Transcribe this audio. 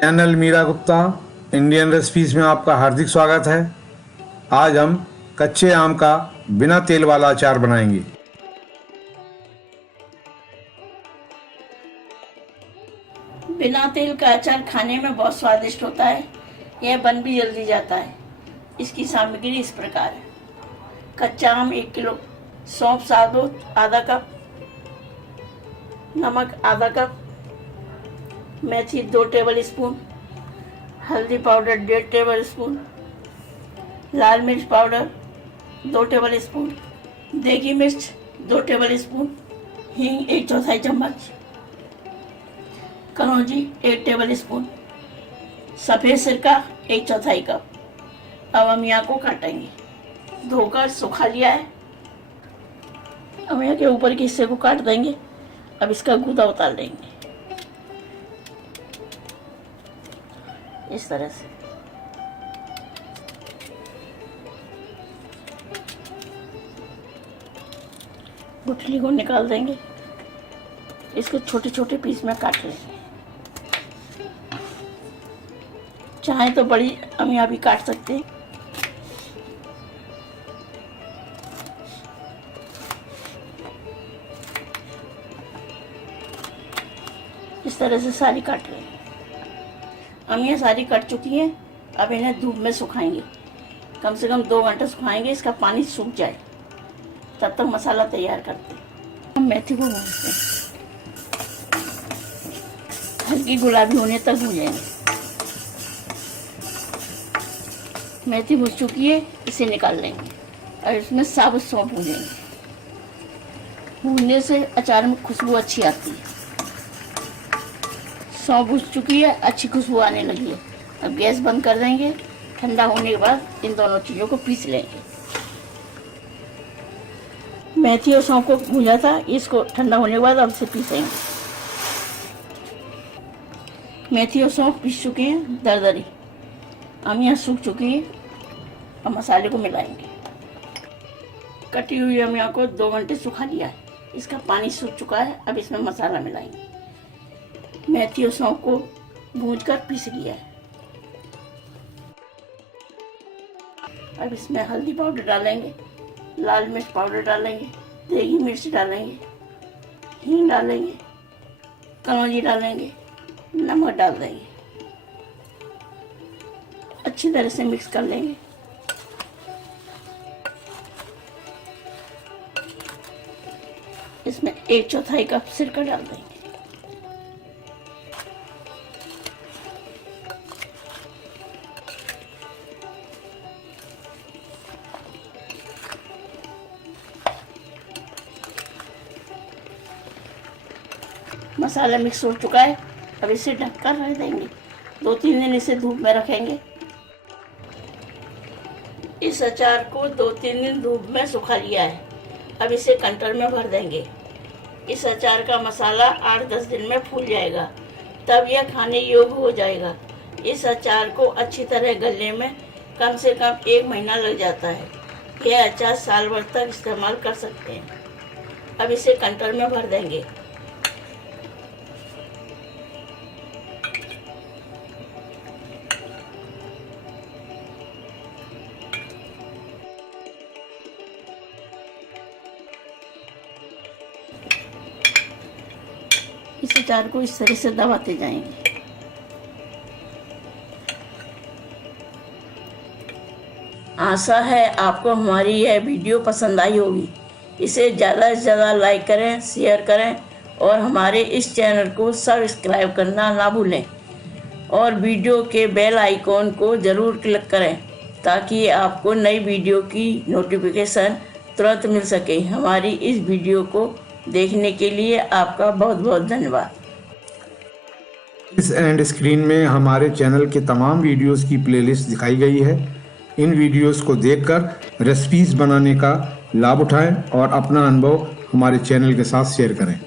Channel Meera Gupta Indian recipes में आपका हार्दिक स्वागत है। आज हम कच्चे आम का बिना तेल वाला अचार बनाएंगे। बिना तेल का अचार खाने में बहुत स्वादिष्ट होता है। यह बन भी जल्दी जाता है। इसकी सामग्री इस प्रकार है। कच्चा आम 1 किलो, सौंफ साबुत आधा कप, नमक आधा कप, मेथी 2 टेबल स्पून, हल्दी पाउडर 1.5 टेबल स्पून, लाल मिर्च पाउडर 2 टेबल स्पून, देगी मिर्च 2 टेबल स्पून, हींग 1/4 चम्मच, कलौंजी 1 टेबल स्पून, सफ़ेद सिरका 1/4 कप। अब हम यहाँ को काटेंगे। धोकर सुखा लिया है। अब यहाँ के ऊपर के हिस्से को काट देंगे। अब इसका गूदा उतार लेंगे इस तरह से। गुठली को निकाल देंगे। इसको छोटे छोटे पीस में काट लेंगे। चाहे तो बड़ी अमिया भी काट सकते हैं। इस तरह से सारी काट लेंगे। अमिया सारी कट चुकी हैं। अब इन्हें धूप में सुखाएंगे। कम से कम 2 घंटे सुखाएंगे। इसका पानी सूख जाए, तब तक मसाला तैयार करते हैं। हम मेथी को भूनते हैं। हल्की गुलाबी होने तक भूनेंगे। मेथी भून चुकी है, इसे निकाल लेंगे और इसमें साबुत सौंफ भूनेंगे। भूनने से अचार में खुशबू अच्छी आती है। सौंफ भून चुकी है, अच्छी खुशबू आने लगी है। अब गैस बंद कर देंगे। ठंडा होने के बाद इन दोनों चीज़ों को पीस लेंगे। मेथी और सौंफ को भूना था, इसको ठंडा होने के बाद अब इसे पीसेंगे। मेथी और सौंफ पीस चुके हैं दरदरी। अमिया सूख चुकी है। अब मसाले को मिलाएंगे। कटी हुई अमिया को 2 घंटे सुखा लिया है। इसका पानी सूख चुका है। अब इसमें मसाला मिलाएंगे। मेथी और सौंफ को भूनकर पीस लिया है। अब इसमें हल्दी पाउडर डालेंगे, लाल मिर्च पाउडर डालेंगे, देगी मिर्च डालेंगे, हींग डालेंगे, कलौंजी डालेंगे, नमक डाल देंगे। अच्छी तरह से मिक्स कर लेंगे। इसमें 1/4 कप सिरका डाल देंगे। मसाला मिक्स हो चुका है। अब इसे ढककर रख देंगे। 2-3 दिन इसे धूप में रखेंगे। इस अचार को 2-3 दिन धूप में सुखा लिया है। अब इसे कंटर में भर देंगे। इस अचार का मसाला 8-10 दिन में फूल जाएगा। तब यह खाने योग्य हो जाएगा। इस अचार को अच्छी तरह गलने में कम से कम 1 महीना लग जाता है। यह अचार साल भर तक इस्तेमाल कर सकते हैं। अब इसे कंटर में भर देंगे। इस अचार को इस तरह से दबाते जाएंगे। आशा है आपको हमारी यह वीडियो पसंद आई होगी। इसे ज़्यादा से ज़्यादा लाइक करें, शेयर करें और हमारे इस चैनल को सब्सक्राइब करना ना भूलें और वीडियो के बेल आइकॉन को ज़रूर क्लिक करें ताकि आपको नई वीडियो की नोटिफिकेशन तुरंत मिल सके। हमारी इस वीडियो को देखने के लिए आपका बहुत बहुत धन्यवाद। इस एंड स्क्रीन में हमारे चैनल के तमाम वीडियोस की प्लेलिस्ट दिखाई गई है। इन वीडियोस को देखकर रेसिपीज़ बनाने का लाभ उठाएं और अपना अनुभव हमारे चैनल के साथ शेयर करें।